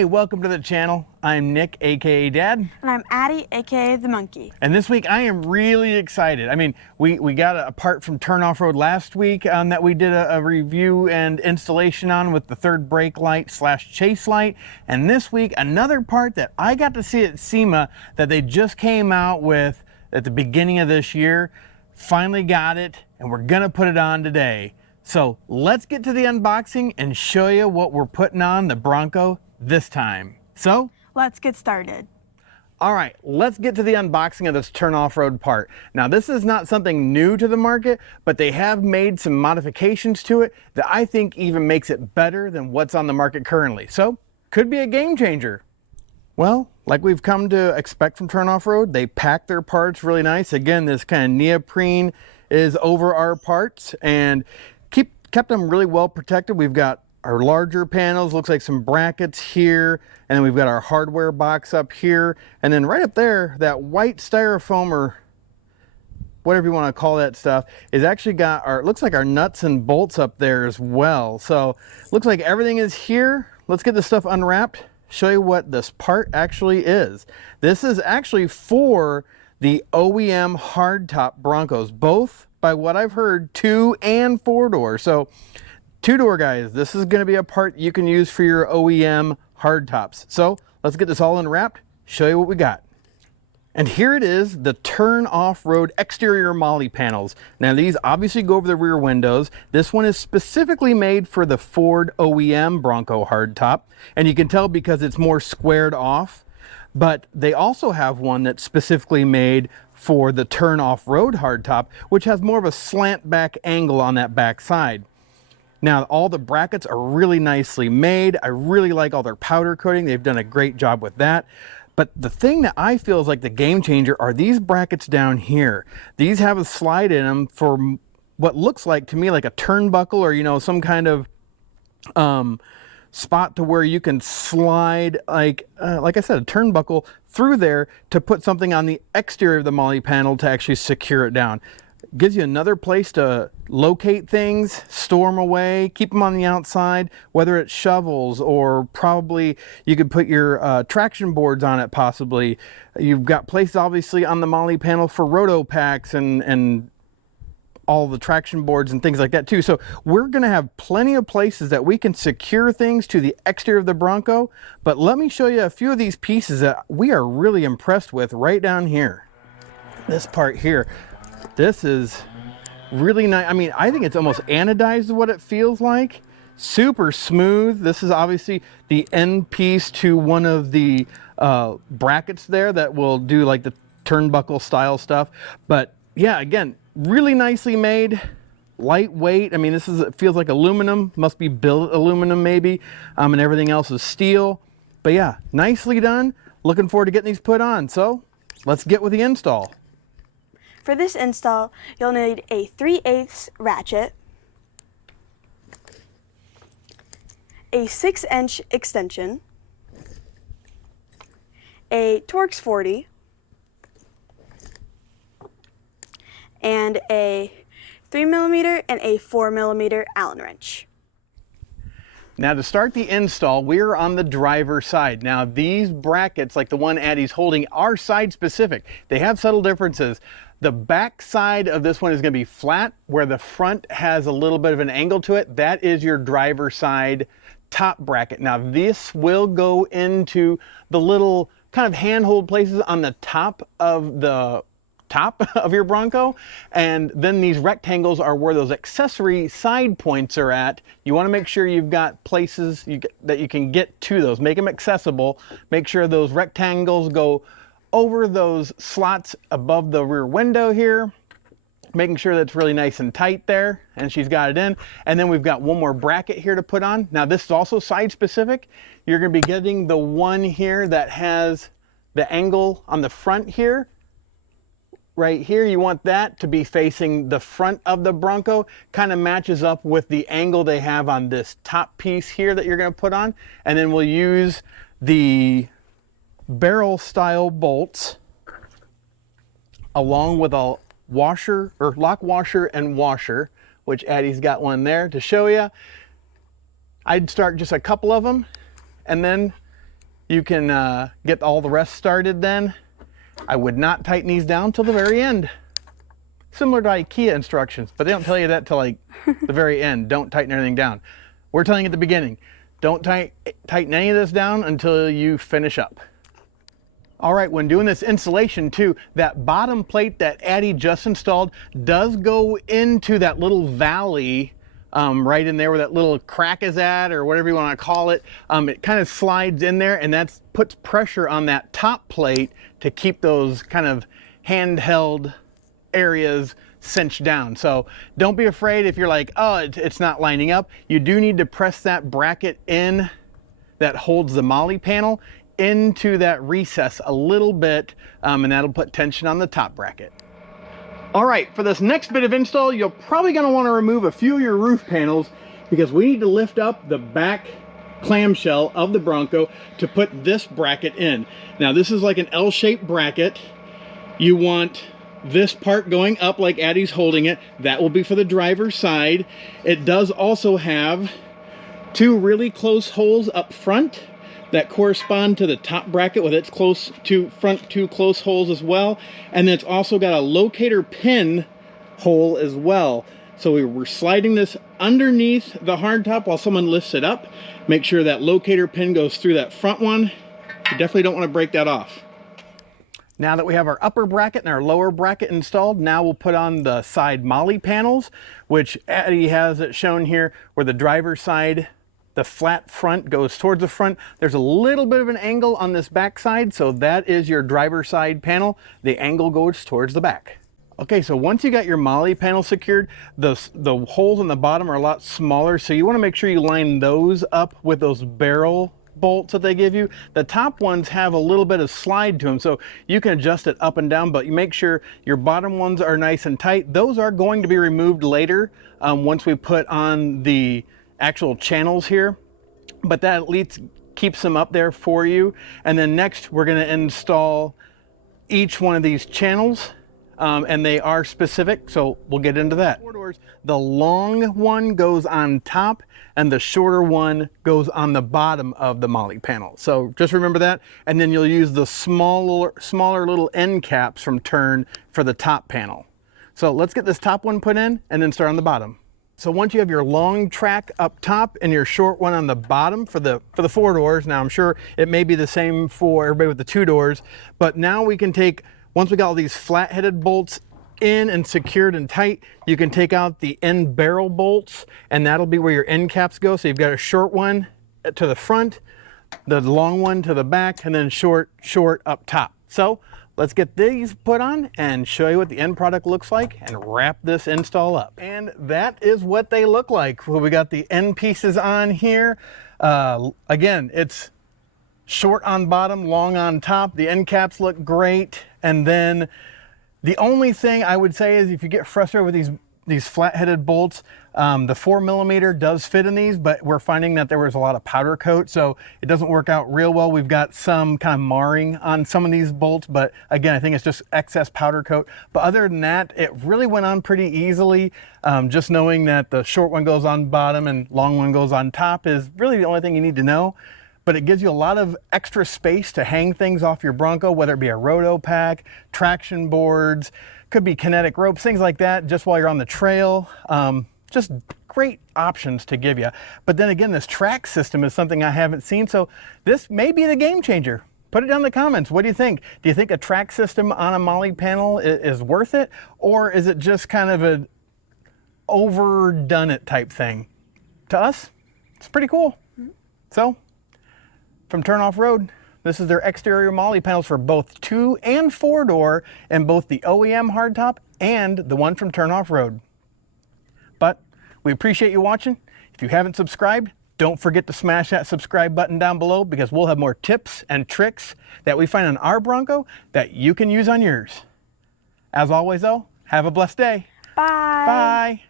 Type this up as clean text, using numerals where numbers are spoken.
Hey, welcome to the channel. I'm Nick, aka Dad. And I'm Addie, aka the Monkey. And this week I am really excited. I mean, we got a part from Turn Off Road last week that we did a review and installation on with the third brake light / chase light. And this week, another part that I got to see at SEMA that they just came out with at the beginning of this year. Finally got it, and we're gonna put it on today. So let's get to the unboxing and show you what we're putting on the Bronco this time. So let's get started. All right, let's get to the unboxing of this Turn Off Road part. Now, this is not something new to the market, but they have made some modifications to it that I think even makes it better than what's on the market currently. So could be a game changer. Well, like we've come to expect from Turn Off Road, they pack their parts really nice. Again, this kind of neoprene is over our parts and kept them really well protected. We've got our larger panels, looks like some brackets here, and then we've got our hardware box up here, and then right up there, that white styrofoam or whatever you want to call that stuff is actually got our, looks like our nuts and bolts up there as well. So looks like everything is here. Let's get this stuff unwrapped, show you what this part actually is. This is actually for the OEM hardtop Broncos, both, by what I've heard, 2 and 4 door. So 2-door guys, this is going to be a part you can use for your OEM hardtops. So let's get this all unwrapped, show you what we got. And here it is, the Turn Off Road exterior Molly panels. Now these obviously go over the rear windows. This one is specifically made for the Ford OEM Bronco hardtop, and you can tell because it's more squared off. But they also have one that's specifically made for the Turn Off Road hardtop, which has more of a slant back angle on that back side. Now, all the brackets are really nicely made. I really like all their powder coating. They've done a great job with that. But the thing that I feel is like the game changer are these brackets down here. These have a slide in them for what looks like to me like a turnbuckle or, you know, some kind of spot to where you can slide like I said, a turnbuckle through there to put something on the exterior of the Molly panel to actually secure it down. Gives you another place to locate things, store them away, keep them on the outside, whether it's shovels or probably you could put your traction boards on it possibly. You've got places obviously on the Molly panel for roto packs and all the traction boards and things like that too. So we're going to have plenty of places that we can secure things to the exterior of the Bronco. But let me show you a few of these pieces that we are really impressed with right down here. This part here. This is really nice. I mean, I think it's almost anodized is what it feels like. Super smooth. This is obviously the end piece to one of the brackets there that will do like the turnbuckle style stuff. But yeah, again, really nicely made, lightweight. I mean, it feels like aluminum, must be billet aluminum maybe, and everything else is steel. But yeah, nicely done. Looking forward to getting these put on. So let's get with the install. For this install, you'll need a 3/8 ratchet, a 6-inch extension, a Torx 40, and a 3mm and a 4mm Allen wrench. Now to start the install, we're on the driver's side. Now these brackets, like the one Addie's holding, are side specific. They have subtle differences. The back side of this one is going to be flat, where the front has a little bit of an angle to it. That is your driver's side top bracket. Now this will go into the little kind of handhold places on the top of your Bronco, and then these rectangles are where those accessory side points are at. You want to make sure you've got places that you can get to those, make them accessible, make sure those rectangles go over those slots above the rear window here, making sure that's really nice and tight there, and she's got it in. And then we've got one more bracket here to put on. Now this is also side specific. You're going to be getting the one here that has the angle on the front here. Right here, you want that to be facing the front of the Bronco. Kind of matches up with the angle they have on this top piece here that you're going to put on. And then we'll use the barrel style bolts along with a washer or lock washer and washer, which Addie's got one there to show you. I'd start just a couple of them and then you can get all the rest started then. I would not tighten these down till the very end. Similar to IKEA instructions, but they don't tell you that till like the very end. Don't tighten everything down. We're telling you at the beginning, don't tighten any of this down until you finish up. All right, when doing this installation too, that bottom plate that Addie just installed does go into that little valley right in there where that little crack is at, or whatever you want to call it. It kind of slides in there, and that puts pressure on that top plate to keep those kind of handheld areas cinched down. So don't be afraid if you're like, oh, it's not lining up. You do need to press that bracket in that holds the moly panel into that recess a little bit, and that'll put tension on the top bracket. All right, for this next bit of install, you're probably going to want to remove a few of your roof panels because we need to lift up the back clamshell of the Bronco to put this bracket in. Now this is like an L-shaped bracket. You want this part going up like Addie's holding it. That will be for the driver's side. It does also have two really close holes up front that correspond to the top bracket with its close to front two close holes as well. And then it's also got a locator pin hole as well. So we're sliding this underneath the hardtop while someone lifts it up. Make sure that locator pin goes through that front one. You definitely don't want to break that off. Now that we have our upper bracket and our lower bracket installed, now we'll put on the side moly panels, which Addie has it shown here where the driver's side, the flat front goes towards the front. There's a little bit of an angle on this back side, so that is your driver's side panel. The angle goes towards the back. Okay, so once you got your moly panel secured, the holes on the bottom are a lot smaller, so you want to make sure you line those up with those barrel bolts that they give you. The top ones have a little bit of slide to them, so you can adjust it up and down, but you make sure your bottom ones are nice and tight. Those are going to be removed later once we put on the actual channels here, but that at least keeps them up there for you. And then next we're going to install each one of these channels, and they are specific, so we'll get into that. The long one goes on top and the shorter one goes on the bottom of the moly panel, so just remember that. And then you'll use the smaller little end caps from Turn for the top panel. So let's get this top one put in and then start on the bottom. So once you have your long track up top and your short one on the bottom for the 4 doors, now I'm sure it may be the same for everybody with the 2 doors, but now we can take, once we got all these flat-headed bolts in and secured and tight, you can take out the end barrel bolts, and that'll be where your end caps go. So you've got a short one to the front, the long one to the back, and then short up top. So let's get these put on and show you what the end product looks like and wrap this install up. And that is what they look like. Well, we got the end pieces on here. Again, it's short on bottom, long on top. The end caps look great. And then the only thing I would say is if you get frustrated with these flat-headed bolts, the 4mm does fit in these, but we're finding that there was a lot of powder coat, so it doesn't work out real well. We've got some kind of marring on some of these bolts, but again, I think it's just excess powder coat. But other than that, it really went on pretty easily. Just knowing that the short one goes on bottom and long one goes on top is really the only thing you need to know. But it gives you a lot of extra space to hang things off your Bronco, whether it be a roto pack, traction boards, could be kinetic ropes, things like that, just while you're on the trail. Just great options to give you. But then again, this track system is something I haven't seen, so this may be the game changer. Put it down in the comments. What do you think? Do you think a track system on a moly panel is worth it? Or is it just kind of an overdone it type thing? To us, it's pretty cool. So, from Turn Off-Road, this is their exterior moly panels for both 2 and 4 door, and both the OEM hardtop and the one from Turn Off-Road. But we appreciate you watching. If you haven't subscribed, don't forget to smash that subscribe button down below, because we'll have more tips and tricks that we find on our Bronco that you can use on yours. As always though, have a blessed day. Bye. Bye.